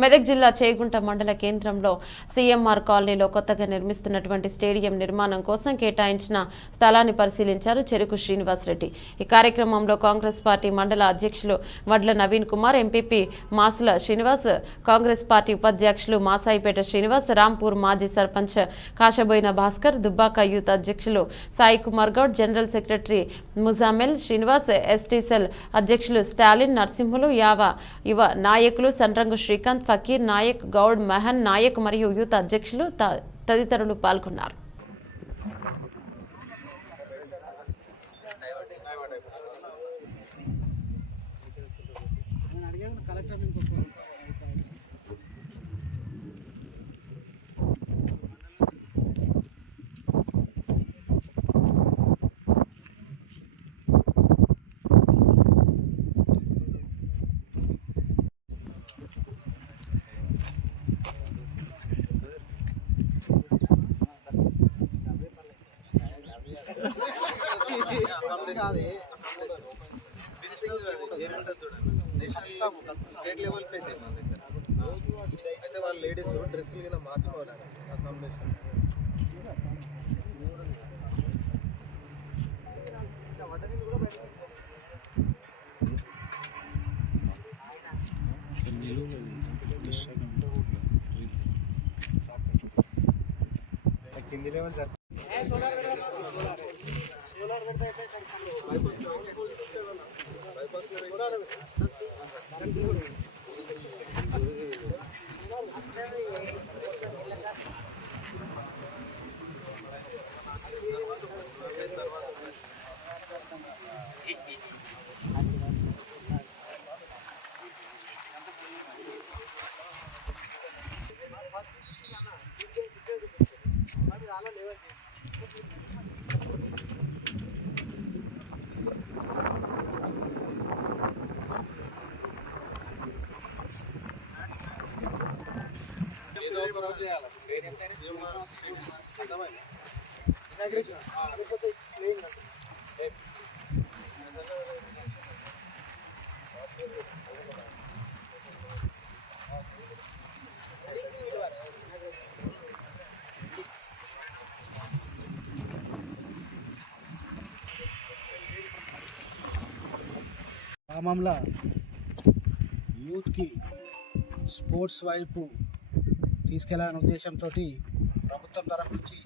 మెదక్ జిల్లా చేగుంట మండల కేంద్రంలో సీఎంఆర్ కాలనీలో కొత్తగా నిర్మిస్తున్నటువంటి స్టేడియం నిర్మాణం కోసం కేటాయించిన స్థలాన్ని పరిశీలించారు చెరుకు శ్రీనివాస్ రెడ్డి. ఈ కార్యక్రమంలో కాంగ్రెస్ పార్టీ మండల అధ్యక్షులు వడ్ల నవీన్ కుమార్, ఎంపీపీ మాసుల శ్రీనివాస్, కాంగ్రెస్ పార్టీ ఉపాధ్యక్షులు మాసాయిపేట శ్రీనివాస్, రాంపూర్ మాజీ సర్పంచ్ కాశబోయిన భాస్కర్, దుబ్బాక యూత్ అధ్యక్షులు Sai Kumar Goud, general secretary Muzammil Srinivas, ST cell అధ్యక్షులు స్టాలిన్ నరసింహులు, యువ నాయకులు సండ్రంగు శ్రీకాంత్, ఫకీర్ నాయక్, గౌడ్, మహన్ నాయక్ మరియు యూత్ అధ్యక్షులు తదితరులు పాల్గొన్నారు. స్టేట్ లెవెల్స్ అయితే మన దగ్గర అయితే వాళ్ళ లేడీస్ డ్రెస్సులు కింద మార్చుకోవడానికి అకామిడేషన్ కింది లెవెల్ గ్రామంలో యూత్కి స్పోర్ట్స్ వైపు తీసుకెళ్లాలనే ఉద్దేశంతో ప్రభుత్వం తరఫు నుంచి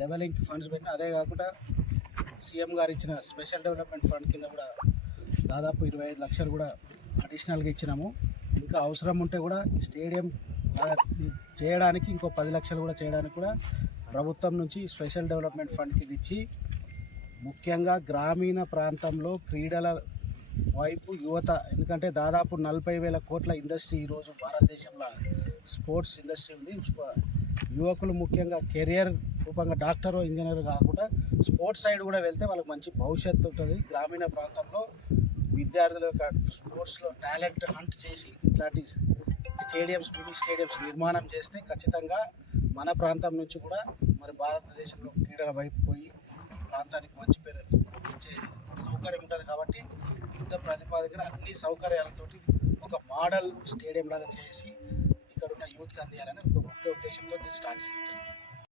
లెవెలింగ్ ఫండ్స్ పెట్టిన, అదే కాకుండా సీఎం గారు ఇచ్చిన స్పెషల్ డెవలప్మెంట్ ఫండ్ కింద కూడా దాదాపు 25 లక్షలు కూడా అడిషనల్గా ఇచ్చినాము. ఇంకా అవసరం ఉంటే కూడా స్టేడియం చేయడానికి ఇంకో 10 లక్షలు కూడా చేయడానికి కూడా ప్రభుత్వం నుంచి స్పెషల్ డెవలప్మెంట్ ఫండ్ కింద ఇచ్చి, ముఖ్యంగా గ్రామీణ ప్రాంతంలో క్రీడల వైపు యువత, ఎందుకంటే దాదాపు 40,000 కోట్ల ఇండస్ట్రీ ఈరోజు భారతదేశంలో స్పోర్ట్స్ ఇండస్ట్రీ ఉంది. యువకులు ముఖ్యంగా కెరియర్ రూపంగా డాక్టర్, ఇంజనీర్ కాకుండా స్పోర్ట్స్ సైడ్ కూడా వెళ్తే వాళ్ళకి మంచి భవిష్యత్తు ఉంటుంది. గ్రామీణ ప్రాంతంలో విద్యార్థుల యొక్క స్పోర్ట్స్లో టాలెంట్ హంట్ చేసి ఇట్లాంటి స్టేడియంస్, మినీ స్టేడియంస్ నిర్మాణం చేస్తే ఖచ్చితంగా మన ప్రాంతం నుంచి కూడా మరి భారతదేశంలో క్రీడల వైపు పోయి ప్రాంతానికి మంచి పేరు ఇచ్చే సౌకర్యం ఉంటుంది. కాబట్టి యుద్ధ ప్రతిపాదన అన్ని సౌకర్యాలతోటి ఒక మోడల్ స్టేడియం లాగా చేసి ఇక్కడ ఉన్న యూత్కి అందియాలని ఒక ముఖ్య ఉద్దేశంతో స్టార్ట్ చేయడం.